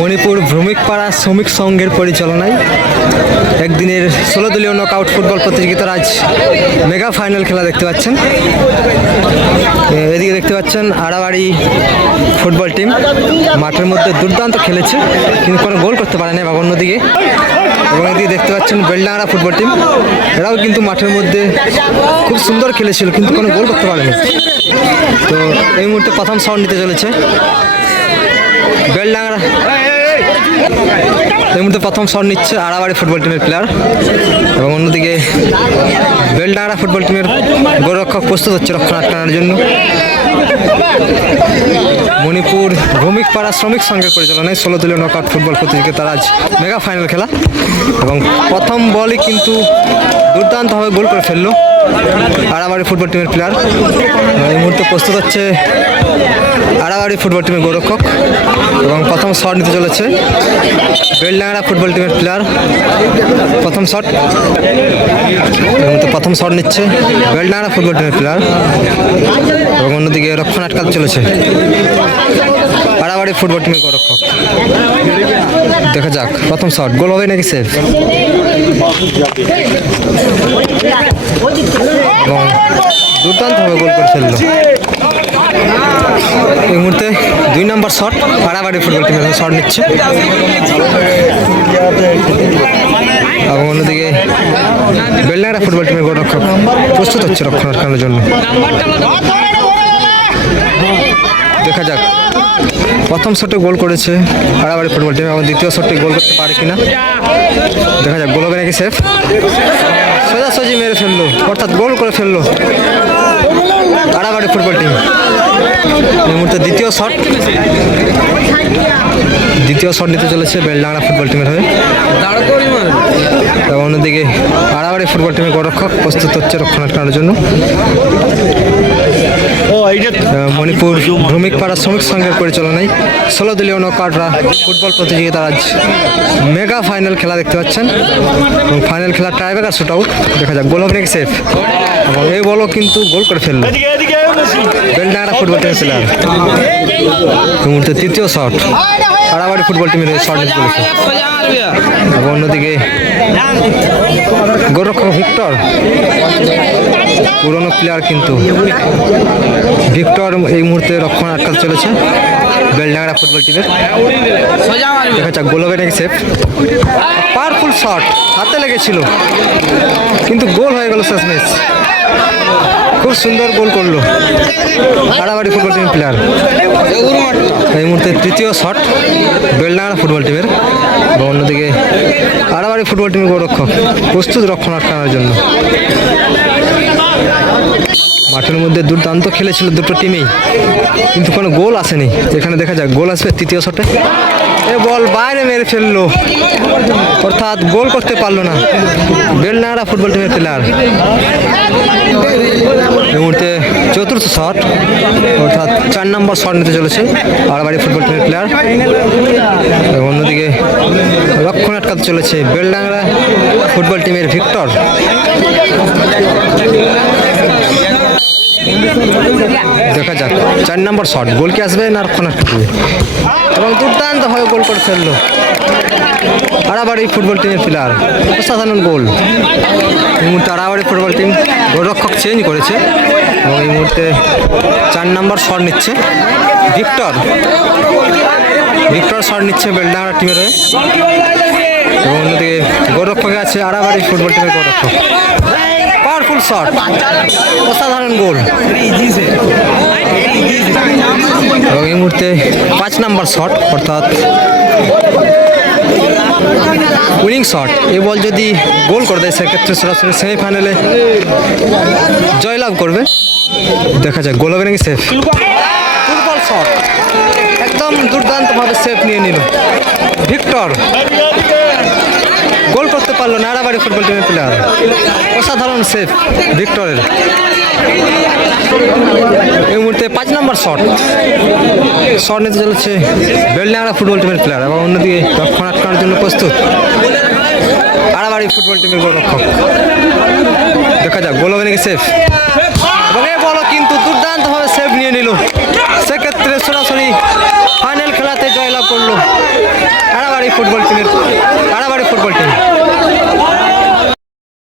মণিপুর ভ্রমিকপাড়া শ্রমিক সংঘের পরিচালনায় একদিনের 16 দলীয় নকআউট ফুটবল প্রতিযোগিতার আজ মেগা ফাইনাল খেলা দেখতে পাচ্ছেন। এদিকে দেখতে পাচ্ছেন আড়াবাড়ি ফুটবল টিম মাঠের মধ্যে দুর্দান্ত খেলেছে, কিন্তু কোনো গোল করতে পারে না। বা অন্যদিকে এবং এদিকে দেখতে পাচ্ছেন বেলডাঙ্গা ফুটবল টিম, এরাও কিন্তু মাঠের মধ্যে খুব সুন্দর খেলেছিল, কিন্তু কোনো গোল করতে পারেনি। তো এই মুহূর্তে প্রথম শট নিতে চলেছে বেলডাঙ্গা। এই মুহূর্তে প্রথম শট নিচ্ছে আড়াবাড়ি ফুটবল টিমের প্লেয়ার, এবং অন্যদিকে বেলডাঙ্গা ফুটবল টিমের গোলরক্ষক প্রস্তুত হচ্ছে রক্ষণ আটকানোর জন্য। মণিপুর ভূমিকপাড়া শ্রমিক সংঘের পরিচালনায় 16 দলীয় নকআউট ফুটবল প্রতিযোগিতার আজ মেগা ফাইনাল খেলা, এবং প্রথম বলই কিন্তু দুর্দান্তভাবে গোল করে ফেললো আড়াবাড়ি ফুটবল টিমের প্লেয়ার। এই মুহূর্তে প্রস্তুত হচ্ছে আড়াবাড়ি ফুটবল টিমের গোলরক্ষক, এবং প্রথম শট নিতে চলেছে বেলডাঙ্গা ফুটবল টিমের প্লেয়ার। প্রথম শট, এই মুহূর্তে প্রথম শট নিচ্ছে বেলডাঙ্গা ফুটবল টিমের প্লেয়ার, এবং অন্যদিকে রক্ষণ আটকাতে চলেছে আড়াবাড়ি ফুটবল টিমের গোলরক্ষক। দেখা যাক প্রথম শট গোল হবে নাকি সেভ, এবং দুর্দান্তভাবে গোল করে ফেললো। এই মুহূর্তে 2 নম্বর শট আড়াবাড়ি ফুটবল টিমের শট নিচ্ছে, এবং অন্যদিকে বেলডাঙ্গা ফুটবল টিমের গোলরক্ষক প্রস্তুত হচ্ছে রক্ষণ আটকানোর জন্য। দেখা যাক প্রথম শটে গোল করেছে আড়াবাড়ি ফুটবল টিম, এবং দ্বিতীয় শটে গোল করতে পারে কিনা। দেখা যাক গোল হবে নাকি সেফ। সোজাসুজি মেরে ফেললো, অর্থাৎ গোল করে ফেললো আড়াবাড়ি ফুটবল টিম। এই মুহূর্তে দ্বিতীয় শট নিতে চলেছে বেলডাঙ্গা ফুটবল টিমের হয়ে, এবং অন্যদিকে আড়াবাড়ি ফুটবল টিমের গোলরক্ষক প্রস্তুত হচ্ছে রক্ষণ আটকানোর জন্য। মণিপুর ভূমিকপাড়া শ্রমিক সংঘের পরিচালনায় 16 দলীয় নকআউটরা ফুটবল প্রতিযোগিতার আজ মেগা ফাইনাল খেলা দেখতে পাচ্ছেন, এবং ফাইনাল খেলা টাইব্রেকার শুট আউট। দেখা যাক গোল হবে নাকি সেফ, এবং এই বলও কিন্তু গোল করে ফেললো বেলডাঙ্গা ফুটবল টিমের প্লেয়ার। এই মুহূর্তে তৃতীয় শট আড়াবাড়ি ফুটবল টিমের শট নিতে চলেছে, এবং অন্যদিকে গোলরক্ষক ভিক্টর, পুরনো প্লেয়ার কিন্তু ভিক্টর এই মুহূর্তে রক্ষণ আটকাতে চলেছে বেলডাঙ্গা ফুটবল টিমের। দেখা যাক গোল হবে নাকি সেফ। পাওয়ারফুল শট, হাতে লেগেছিল কিন্তু গোল হয়ে গেল শেষমেশ। খুব সুন্দর গোল করলো আড়াবাড়ি ফুটবল টিমের প্লেয়ার। এই মুহূর্তে তৃতীয় শট বেলডাঙ্গা ফুটবল টিমের, এবং অন্যদিকে আড়াবাড়ি ফুটবল টিমের গোলরক্ষক প্রস্তুত রক্ষণ আটকানোর জন্য। মাঠের মধ্যে দুর্দান্ত খেলেছিল দুটো টিমেই, কিন্তু কোনো গোল আসেনি। এখানে দেখা যাক গোল আসবে তৃতীয় শটে। এ বল বাইরে মেরে ফেললো, অর্থাৎ গোল করতে পারলো না বেলডাঙ্গা ফুটবল টিমের প্লেয়ার। এই মুহূর্তে চতুর্থ শট, অর্থাৎ 4 নম্বর শট নিতে চলেছে আড়াবাড়ি ফুটবল টিমের প্লেয়ার, এবং অন্যদিকে রক্ষণ আটকাতে চলেছে বেলডাঙ্গা ফুটবল টিমের ভিক্টর। দেখা যাক 4 নম্বর শট গোল কি আসবে না রক্ষণ আটকাবে, এবং দুর্দান্তভাবে গোল করে ফেললো আড়াবাড়ি ফুটবল টিমের প্লেয়ার। অসাধারণ গোল। এই মুহূর্তে আড়াবাড়ি ফুটবল টিম গোলরক্ষক চেঞ্জ করেছে, এবং এই মুহূর্তে 4 নম্বর শট নিচ্ছে ভিক্টর শট নিচ্ছে বেলডাঙ্গা টিমের হয়ে, এবং অন্যদিকে গোলরক্ষকে আছে আড়াবাড়ি ফুটবল টিমের গোলরক্ষক। পাওয়ারফুল শট, অসাধারণ গোল। এবং এই মুহূর্তে 5 নম্বর শট, অর্থাৎ উইনিং শট। এই বল যদি গোল করে দেয় সেক্ষেত্রে সরাসরি সেমিফাইনালে জয়লাভ করবে। দেখা যাক গোল হবে নাকি সেফ। ফুটবল শট, একদম দুর্দান্তভাবে সেফ নিয়ে নিল ভিক্টর। গোল করতে পারলো না আড়াবাড়ি ফুটবল টিমের প্লেয়ার। অসাধারণ সেফ ভিক্টরের। এই মুহূর্তে 5 নম্বর শট নিতে চলেছে বেলডাঙ্গা ফুটবল টিমের প্লেয়ার, এবং অন্যদিকে রক্ষণ আটকানোর জন্য প্রস্তুত আড়াবাড়ি ফুটবল টিমের গোলরক্ষক। দেখা যাক গোল হবে নাকি সেফ, এবং এই বলও কিন্তু দুর্দান্তভাবে সেভ নিয়ে নিল। সেক্ষেত্রে সরাসরি ফাইনাল খেলাতে জয়লাভ করলো কারাবাড়ি ফুটবল টিম